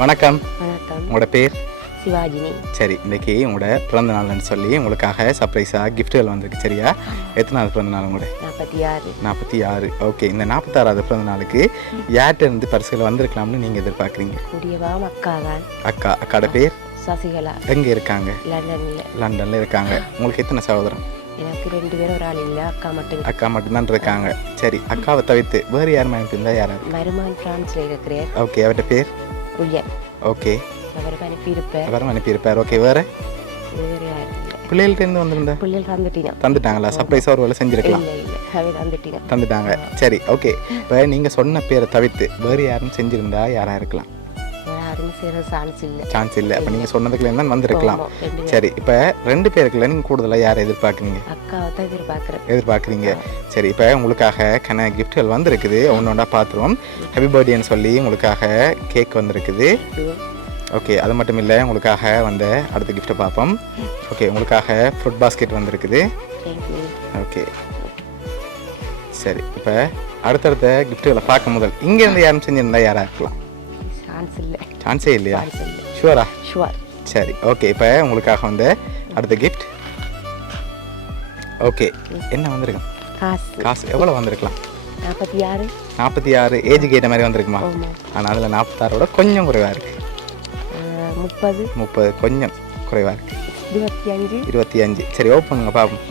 வணக்கம். வணக்கம். உங்களோட பேர்? சிவாஜினி. சரி, இன்றைக்கி உங்களோட பிறந்த நாள்னு சொல்லி உங்களுக்காக சர்ப்ரைஸாக கிஃப்ட்டுகள் வந்திருக்கு. சரியா? எத்தனாவது பிறந்த நாள் உங்களோட? 46. ஓகே, இந்த 46வது பிறந்த நாளுக்கு யார்கிட்ட இருந்து பரிசுகள் வந்திருக்கலாம்னு நீங்கள் எதிர்பார்க்குறீங்க? கூடியவாம் அக்கா தான். அக்காட பேர்? சசிகலா. எங்கே இருக்காங்க? லண்டனில் இருக்காங்க. உங்களுக்கு எத்தனை சகோதரம்? எனக்கு 2 பேர், ஒரு ஆள் இல்லை, அக்கா மட்டும்தான் இருக்காங்க. சரி, அக்காவை தவிர்த்து வேறு யார் இருந்தால் யாரும்? மருமகன் பிரான்ஸில் இருக்கிறார். ஓகே, அவர்கிட்ட பேர்? உயர். ஓகே, அவரும் அனுப்பியிருப்பார். ஓகே, வேறு பிள்ளைகள்கிட்ட வந்திருந்தா? பிள்ளைகள் தந்துட்டாங்களா? சர்ப்ரைஸாக ஒரு வேலை செஞ்சுருக்கலாம். தந்துட்டாங்க. சரி, ஓகே. இப்போ நீங்கள் சொன்ன பேரை தவிர்த்து வேறு யாரும் செஞ்சுருந்தா யாராக இருக்கலாம்? சான்ஸ் இல்லை. அப்போ நீங்கள் சொன்னதுக்குள்ள தான் வந்திருக்கலாம். சரி, இப்போ 2 பேருக்குள்ள நீங்கள் கூடுதலாக யாரை எதிர்பார்க்குறீங்க? அக்காவை தான் எதிர்பார்க்குறீங்க. சரி, இப்போ உங்களுக்காக கிஃப்ட்கள் வந்திருக்குது. ஒன்றா பார்த்துருவோம். ஹாப்பி பர்த்டேன்னு சொல்லி உங்களுக்காக கேக் வந்திருக்குது. ஓகே, அது மட்டும் இல்லை, உங்களுக்காக வந்த அடுத்த கிஃப்ட்டை பார்ப்போம். ஓகே, உங்களுக்காக ஃப்ரூட் பாஸ்கெட் வந்திருக்குது. ஓகே, சரி. இப்போ அடுத்தடுத்த கிஃப்ட்டுகளை பார்க்க முதல் இங்கேருந்து யாரும் செஞ்சுருந்தா யாராக இருக்கலாம்? சான்ஸே இல்லையா? ஷுவரா? ஷுவர். சரி, ஓகே. இப்போ உங்களுக்காக வந்து அடுத்த கிஃப்ட். ஓகே, என்ன வந்திருக்கும்? காசு எவ்வளோ வந்திருக்கலாம்? 46. ஏஜுக்கு ஏற்ற மாதிரி வந்திருக்குமா? ஆனால் அதில் 46ஓட கொஞ்சம் குறைவாக இருக்குது. 30 கொஞ்சம் குறைவாக இருக்குது. 25. சரி, ஓப்பன் பண்ணுங்க பார்ப்போம்.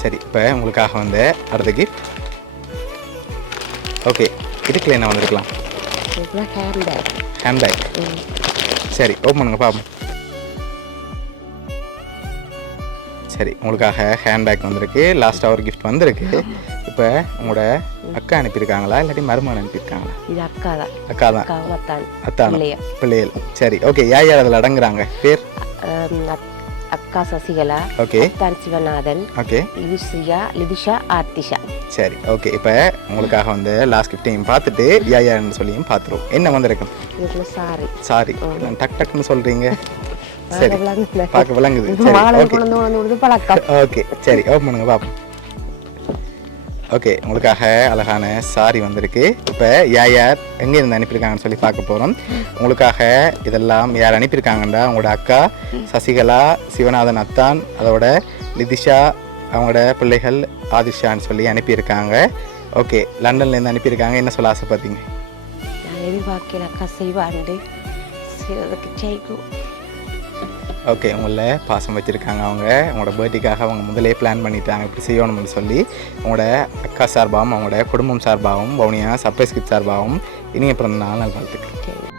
சரி, இப்போ உங்களுக்காக வந்து அடுத்த கிஃப்ட். ஓகே, இதுக்குள்ள என்ன வந்திருக்கலாம்? ஹேண்ட்பேக். சரி, ஓப்பன் பண்ணுங்க பார்ப்போம். சரி, உங்களுக்காக ஹேண்ட்பேக் வந்திருக்கு. லாஸ்ட்டாக ஒரு கிஃப்ட் வந்திருக்கு. இப்போ உங்களோட அக்கா அனுப்பியிருக்காங்களா இல்லாட்டி மருமகன் அனுப்பியிருக்காங்களா? இது அக்கா தான். அத்தான் பிள்ளைகள். சரி, ஓகே. யார் அதில் அடங்குறாங்க? பேர்? அக்கா சசிகலா. ஓகே. அத்தான் சிவநாதன். ஓகே. லிதிஷா ஆர்த்திஷா. சரி, ஓகே. இப்போ உங்களுக்காக வந்து லாஸ்ட் கிஃப்ட்டையும் பார்த்துட்டு யாருன்னு சொல்லியும் பார்த்துருவோம். என்ன வந்திருக்கும்? சாரி, டக்குன்னு சொல்கிறீங்க. சரி, பார்க்க விளங்குது. ஓகே, சரி, ஓப்பன் பண்ணுங்க பார்ப்போம். ஓகே, உங்களுக்காக அழகான சாரி வந்திருக்கு. இப்போ யார் எங்கேருந்து அனுப்பியிருக்காங்கன்னு சொல்லி பார்க்க போகிறோம். உங்களுக்காக இதெல்லாம் யார் அனுப்பியிருக்காங்கன்றா உங்களோட அக்கா சசிகலா, சிவநாதன் அத்தான், அதோட லிதிஷா, அவங்களோட பிள்ளைகள் ஆதிஷான்னு சொல்லி அனுப்பியிருக்காங்க. ஓகே, லண்டன்லேருந்து அனுப்பியிருக்காங்க. என்ன சொல்ல ஆசைப்படுறீங்க? அக்கா செய்வாண்டு. ஓகே, உங்களில் பாசம் வச்சுருக்காங்க. உங்களோட பர்த்டேக்காக அவங்க முதலே பிளான் பண்ணிட்டாங்க இப்படி செய்யணும்னு சொல்லி. உங்களோட அக்கா சார்பாகவும் அவங்களோட குடும்பம் சார்பாகவும் வவுனியா சர்ப்ரைஸ் கிட் சார்பாகவும் இனிய பிறந்த நாள் நல்வாழ்த்துக்கள்.